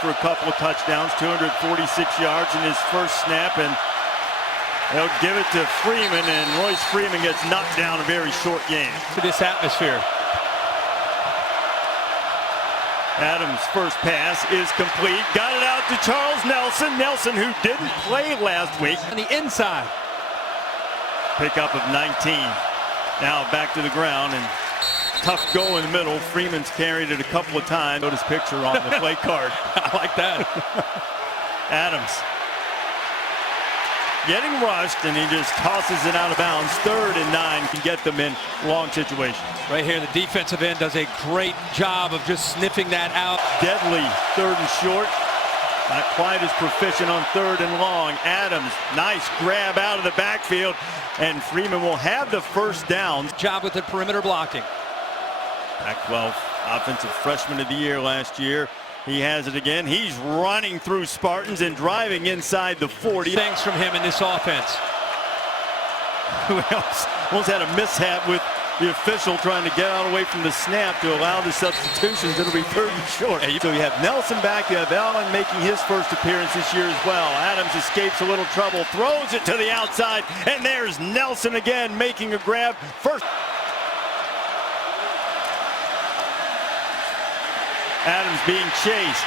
for a couple of touchdowns, 246 yards in his first snap, and they'll give it to Freeman, and Royce Freeman gets knocked down a very short game. To this atmosphere. Adams' first pass is complete. Got it out to Charles Nelson. Nelson, who didn't play last week. On the inside. Pickup of 19. Now back to the ground, and tough goal in the middle. Freeman's carried it a couple of times. Notice picture on the play card. I like that. Adams getting rushed, and he just tosses it out of bounds. 3rd and 9 can get them in long situations. Right here, the defensive end does a great job of just sniffing that out. Deadly 3rd and short. Not quite as proficient on 3rd and long. Adams, nice grab out of the backfield, and Freeman will have the first down. Job with the perimeter blocking. Pac-12 Offensive Freshman of the Year last year. He has it again. He's running through Spartans and driving inside the 40. Things from him in this offense. Who else almost had a mishap with the official trying to get out away from the snap to allow the substitutions. It'll be 3rd and short. So you have Nelson back. You have Allen making his first appearance this year as well. Adams escapes a little trouble, throws it to the outside, and there's Nelson again making a grab. First. Adams being chased.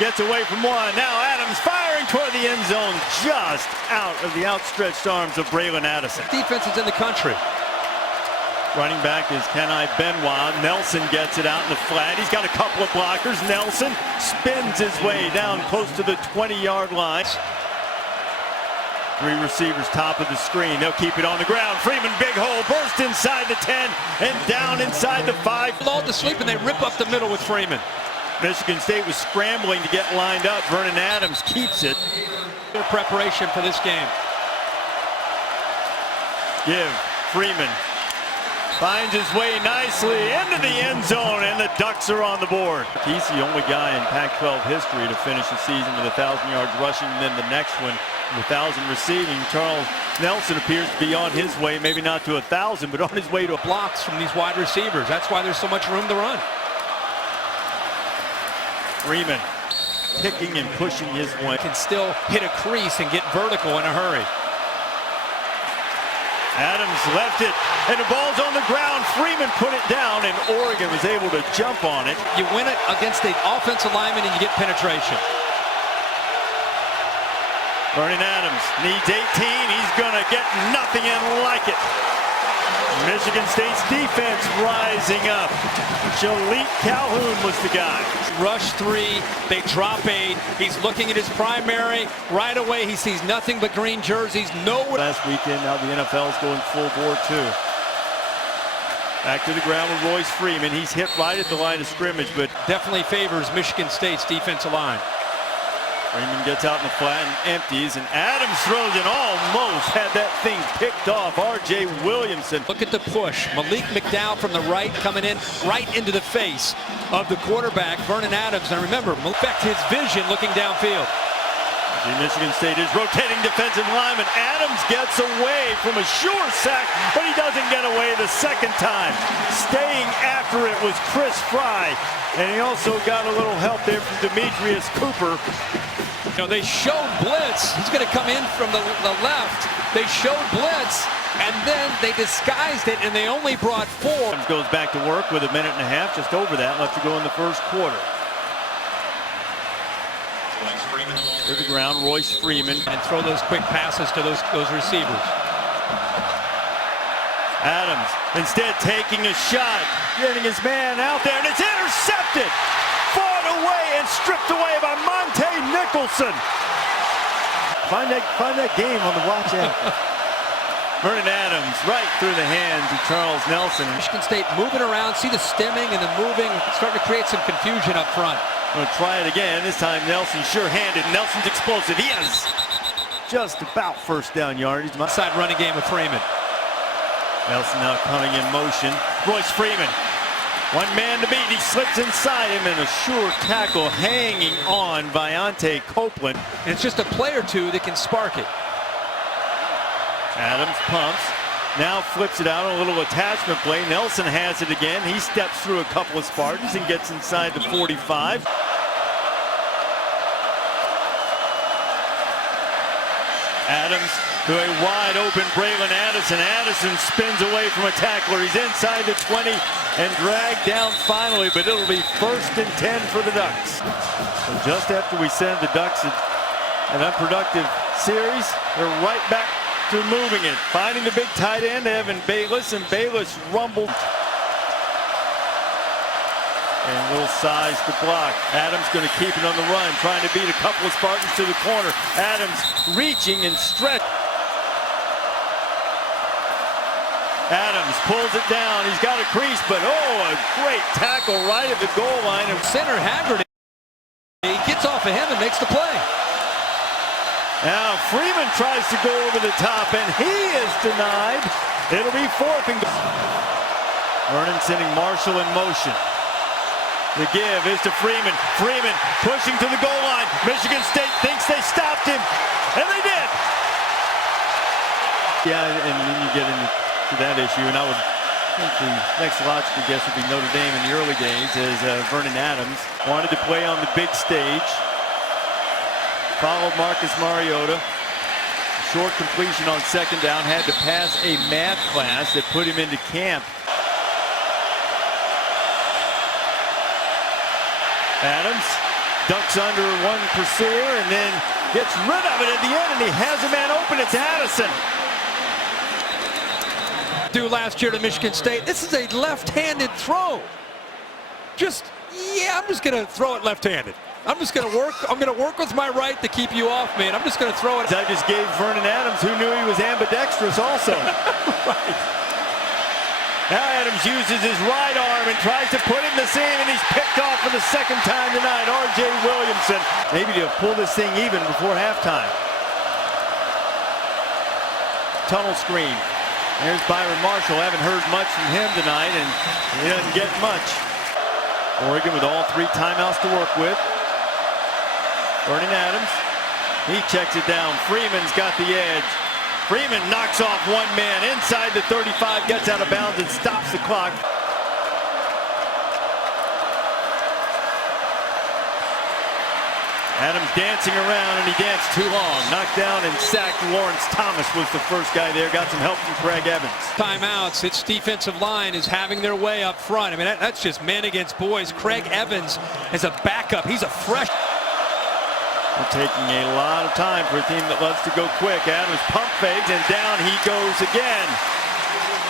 Gets away from one. Now Adams firing toward the end zone, just out of the outstretched arms of Braylon Addison. Defense is in the country. Running back is Kenai Benoit. Nelson gets it out in the flat. He's got a couple of blockers. Nelson spins his way down close to the 20-yard line. 3 receivers top of the screen. They'll keep it on the ground. Freeman, big hole, burst inside the 10 and down inside the 5. Lulled to sleep, and they rip up the middle with Freeman. Michigan State was scrambling to get lined up. Vernon Adams keeps it. Their preparation for this game. Give Freeman. Finds his way nicely into the end zone, and the Ducks are on the board. He's the only guy in Pac-12 history to finish a season with 1,000 yards rushing, and then the next one 1,000 receiving. Charles Nelson appears to be on his way, maybe not to 1,000, but on his way to blocks from these wide receivers. That's why there's so much room to run. Freeman kicking and pushing his way. Can still hit a crease and get vertical in a hurry. Adams left it, and the ball's on the ground. Freeman put it down, and Oregon was able to jump on it. You win it against the offensive lineman, and you get penetration. Vernon Adams needs 18. He's going to get nothing in like it. Michigan State's defense rising up. Shalik Calhoun was the guy. Rush 3, they drop 8. He's looking at his primary. Right away, he sees nothing but green jerseys. Last weekend, now the NFL's going full bore too. Back to the ground with Royce Freeman. He's hit right at the line of scrimmage, but definitely favors Michigan State's defensive line. Freeman gets out in the flat and empties, and Adams throws it, almost had that thing picked off. R.J. Williamson. Look at the push. Malik McDowell from the right coming in right into the face of the quarterback, Vernon Adams. And remember, affect his vision looking downfield. Michigan State is rotating defensive lineman. Adams gets away from a sure sack, but he doesn't get away the second time. Staying after it was Chris Fry, and he also got a little help there from Demetrius Cooper. You know, they showed blitz. He's going to come in from the left. They showed blitz, and then they disguised it, and they only brought 4. Adams goes back to work with a minute and a half, just over that, left to go in the first quarter. To the ground, Royce Freeman. And throw those quick passes to those receivers. Adams instead taking a shot, getting his man out there, and it's intercepted. Fought away and stripped away by Monte Nicholson. Find that game on the watch app. Vernon Adams right through the hands of Charles Nelson. Michigan State moving around, see the stemming and the moving, starting to create some confusion up front. Going to try it again. This time Nelson sure-handed. Nelson's explosive. He has just about first down yardage. Side running game with Freeman. Nelson now coming in motion. Royce Freeman. One man to beat. He slips inside him and a sure tackle hanging on Viante Copeland. And it's just a play or two that can spark it. Adams pumps. Now flips it out on a little attachment play. Nelson has it again. He steps through a couple of Spartans and gets inside the 45. Adams to a wide open Braylon Addison. Addison spins away from a tackler. He's inside the 20 and dragged down finally, but it'll be 1st and 10 for the Ducks. So just after we send the Ducks an unproductive series, they're right back to moving it. Finding the big tight end, Evan Bayless, and Bayless rumbled. And a little size to block. Adams going to keep it on the run, trying to beat a couple of Spartans to the corner. Adams reaching and stretch. Adams pulls it down. He's got a crease, but oh, a great tackle right at the goal line. And center Haggard, he gets off of him and makes the play. Now Freeman tries to go over the top, and he is denied. It'll be 4th and goal. Vernon sending Marshall in motion. The give is to Freeman. Freeman pushing to the goal line. Michigan State thinks they stopped him, and they did. Yeah, and then you get into that issue, and I would think the next logical guess would be Notre Dame in the early days, as Vernon Adams wanted to play on the big stage. Followed Marcus Mariota. Short completion on 2nd down. Had to pass a math class that put him into camp. Adams ducks under one pursuer and then gets rid of it at the end, and he has a man open. It's Addison. Do last year to Michigan State. This is a left-handed throw. I'm just going to throw it left-handed. I'm going to work with my right to keep you off me, and I'm just going to throw it. I just gave Vernon Adams, who knew he was ambidextrous also. Right. Now Adams uses his right arm and tries to put him to seam, and he's picked off for the 2nd time tonight. R.J. Williamson, maybe to pull this thing even before halftime. Tunnel screen. There's Byron Marshall. Haven't heard much from him tonight, and he doesn't get much. Oregon with all 3 timeouts to work with. Vernon Adams, he checks it down. Freeman's got the edge. Freeman knocks off one man inside the 35, gets out of bounds and stops the clock. Adams dancing around, and he danced too long. Knocked down and sacked. Lawrence Thomas was the first guy there. Got some help from Craig Evans. Timeouts. Its defensive line is having their way up front. I mean, that's just men against boys. Craig Evans is a backup. He's a fresh. They're taking a lot of time for a team that loves to go quick. Adams pump fakes, and down he goes again.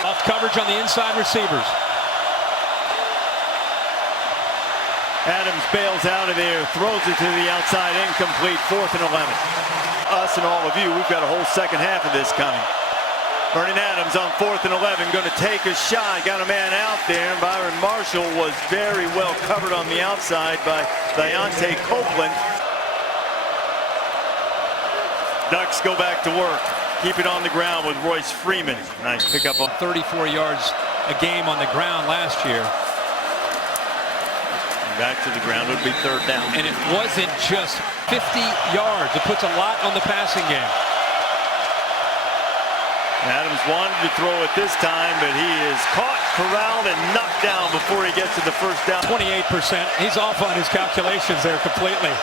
Off coverage on the inside receivers. Adams bails out of there, throws it to the outside, incomplete, 4th and 11. Us and all of you, we've got a whole second half of this coming. Vernon Adams on 4th and 11, going to take a shot, got a man out there, and Byron Marshall was very well covered on the outside by Deontay Copeland. Ducks go back to work. Keep it on the ground with Royce Freeman. Nice pickup on 34 yards a game on the ground last year. Back to the ground, it would be 3rd down. And it wasn't just 50 yards. It puts a lot on the passing game. Adams wanted to throw it this time, but he is caught, corralled, and knocked down before he gets to the 1st down. 28%. He's off on his calculations there completely.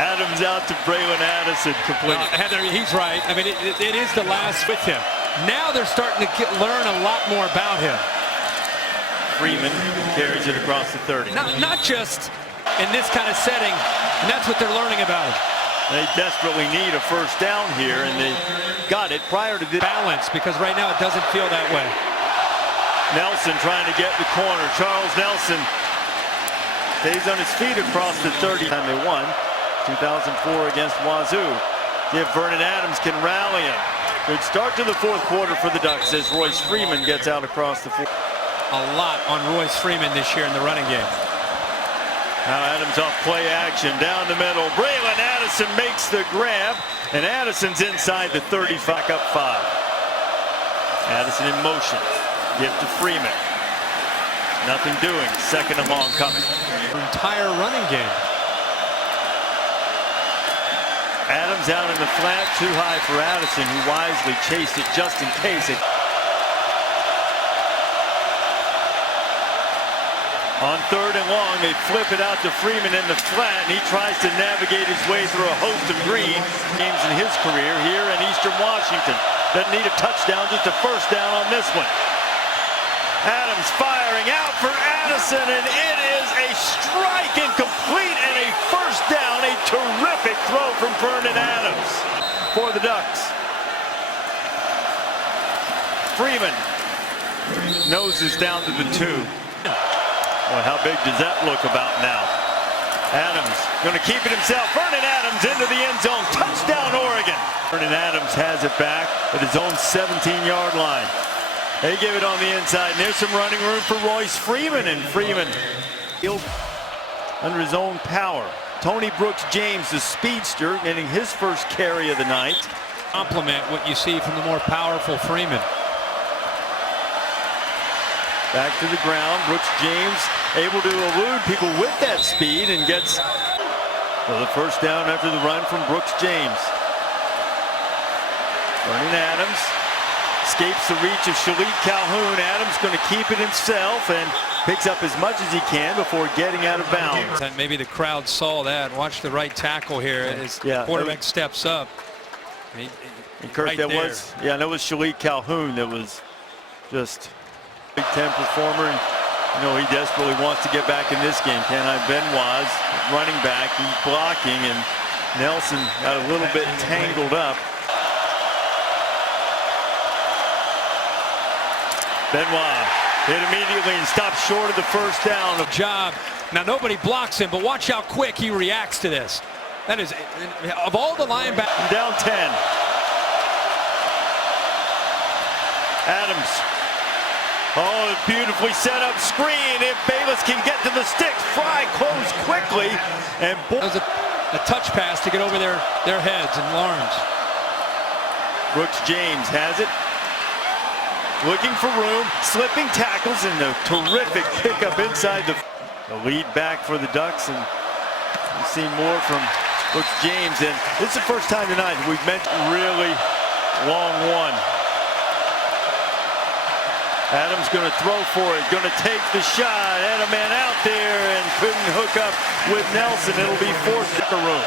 Adams out to Braylon Addison completely. Heather, he's right. I mean, it is the last with him. Now they're starting to learn a lot more about him. Freeman carries it across the 30. Not just in this kind of setting, and that's what they're learning about him. They desperately need a 1st down here, and they got it prior to the balance, because right now it doesn't feel that way. Nelson trying to get the corner. Charles Nelson stays on his feet across the 30. Time they won 2004 against Wazoo. If Vernon Adams can rally him. Good start to the 4th quarter for the Ducks as Royce Freeman gets out across the 4th. A lot on Royce Freeman this year in the running game. Now Adams off play action down the middle. Braylon Addison makes the grab, and Addison's inside the 30, back up 5. Addison in motion. Give to Freeman. Nothing doing. 2nd and long coming. Entire running game. Adams out in the flat, too high for Addison, who wisely chased it just in case. On 3rd and long, they flip it out to Freeman in the flat, and he tries to navigate his way through a host of green games in his career here in Eastern Washington. Doesn't need a touchdown, just a first down on this one. Adams firing out for Addison, and it is a strike incomplete and a first down. A terrific throw from Vernon Adams for the Ducks. Freeman noses down to the 2. Boy, how big does that look about now? Adams going to keep it himself. Vernon Adams into the end zone. Touchdown, Oregon. Vernon Adams has it back at his own 17-yard line. They give it on the inside. And there's some running room for Royce Freeman. And Freeman under his own power. Tony Brooks James, the speedster, getting his first carry of the night. Complement what you see from the more powerful Freeman. Back to the ground. Brooks James able to elude people with that speed and gets the first down after the run from Brooks James. Vernon Adams escapes the reach of Shalik Calhoun. Adams going to keep it himself and picks up as much as he can before getting out of bounds. And maybe the crowd saw that. Watch the right tackle here as the quarterback steps up. And Kurt, right that there. was Shalik Calhoun that was just Big Ten performer. And, you know, he desperately wants to get back in this game. Benoit, running back, he's blocking, and Nelson got a little bit tangled up. Benoit hit immediately and stopped short of the first down. Job. Now nobody blocks him, but watch how quick he reacts to this. That is, of all the linebackers. Down 10. Adams. Oh, beautifully set up screen. If Bayless can get to the sticks, Fry closed quickly. And that was a touch pass to get over their heads, and Lawrence. Brooks James has it. Looking for room, slipping tackles, and a terrific pickup inside the lead back for the Ducks. And we've seen more from Brooks James. And this is the first time tonight we've mentioned really long one. Adams going to throw for it, going to take the shot, had a man out there and couldn't hook up with Nelson. It'll be fourth room.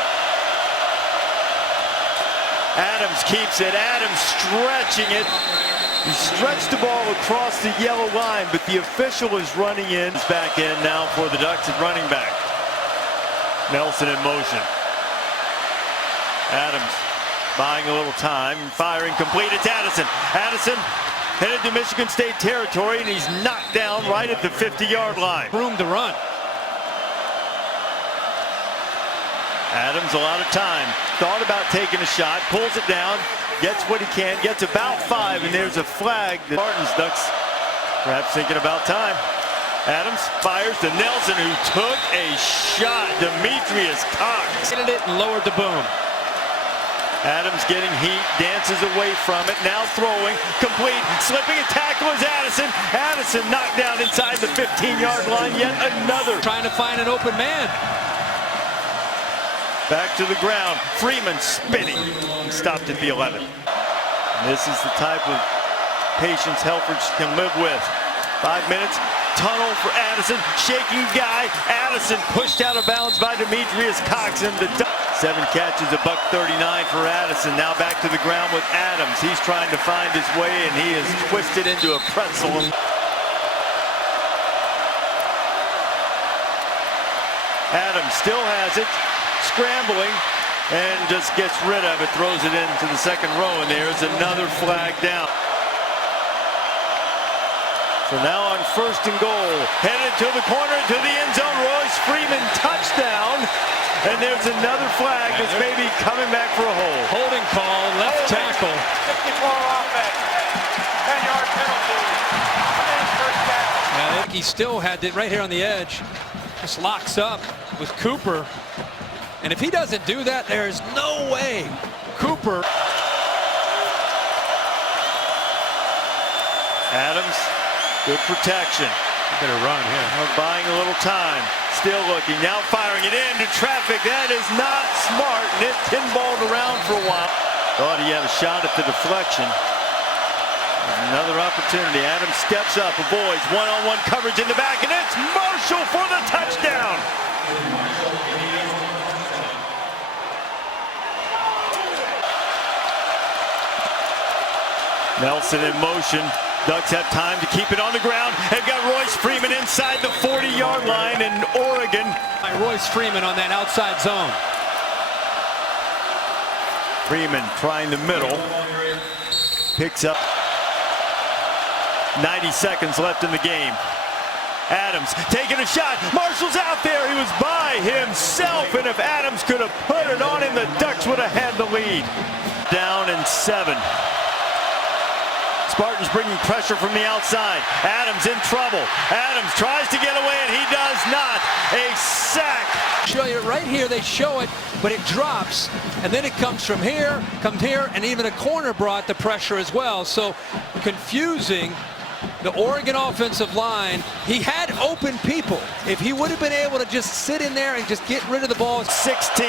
Adams keeps it. Adams stretching it. He stretched the ball across the yellow line, but the official is running in. He's back in now for the Ducks at running back. Nelson in motion. Adams buying a little time, firing complete. It's Addison. Addison headed to Michigan State territory, and he's knocked down right at the 50-yard line. Room to run. Adams a lot of time. Thought about taking a shot, pulls it down, gets what he can, gets about 5, and there's a flag. The Spartans, Ducks perhaps thinking about time. Adams fires to Nelson, who took a shot. Demetrius Cox Hit it and lowered the boom. Adams getting heat, dances away from it, now throwing, complete, slipping a tackle is Addison. Addison knocked down inside the 15-yard line, yet another. Trying to find an open man. Back to the ground, Freeman spinning, stopped at the 11. And this is the type of patience Helfrich can live with. 5 minutes, tunnel for Addison, shaking guy. Addison pushed out of bounds by Demetrius Cox, and the 7 catches, $139 for Addison. Now back to the ground with Adams. He's trying to find his way, and he is twisted into a pretzel. Adams still has it, scrambling, and just gets rid of it, throws it into the second row, and there's another flag down. So now on 1st and goal, headed to the corner, to the end zone. Royce Freeman, touchdown. And there's another flag that's maybe coming back for a hold. Holding call, left tackle. 54 offense, 10-yard penalty. First down. I think he still had it right here on the edge. Just locks up with Cooper. And if he doesn't do that, there's no way. Cooper. Adams, good protection. Better run here. Buying a little time. Still looking. Now firing it into traffic. That is not smart. And it pinballed around for a while. Thought he had a shot at the deflection. Another opportunity. Adams steps up, avoids one-on-one coverage in the back, and it's Marshall for the touchdown. Nelson in motion. Ducks have time to keep it on the ground. They've got Royce Freeman inside the 40-yard line in Oregon. Royce Freeman on that outside zone. Freeman trying the middle. Picks up 90 seconds left in the game. Adams taking a shot. Marshall's out there. He was by himself. And if Adams could have put it on him, the Ducks would have had the lead. Down and 7. Spartans bringing pressure from the outside. Adams in trouble. Adams tries to get away, and he does not. A sack. Show you right here, they show it, but it drops, and then it comes from here, and even a corner brought the pressure as well. So confusing. The Oregon offensive line, he had open people. If he would have been able to just sit in there and just get rid of the ball. 16.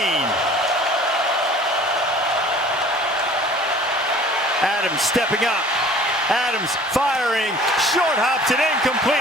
Adams stepping up. Adams firing, short hops it incomplete.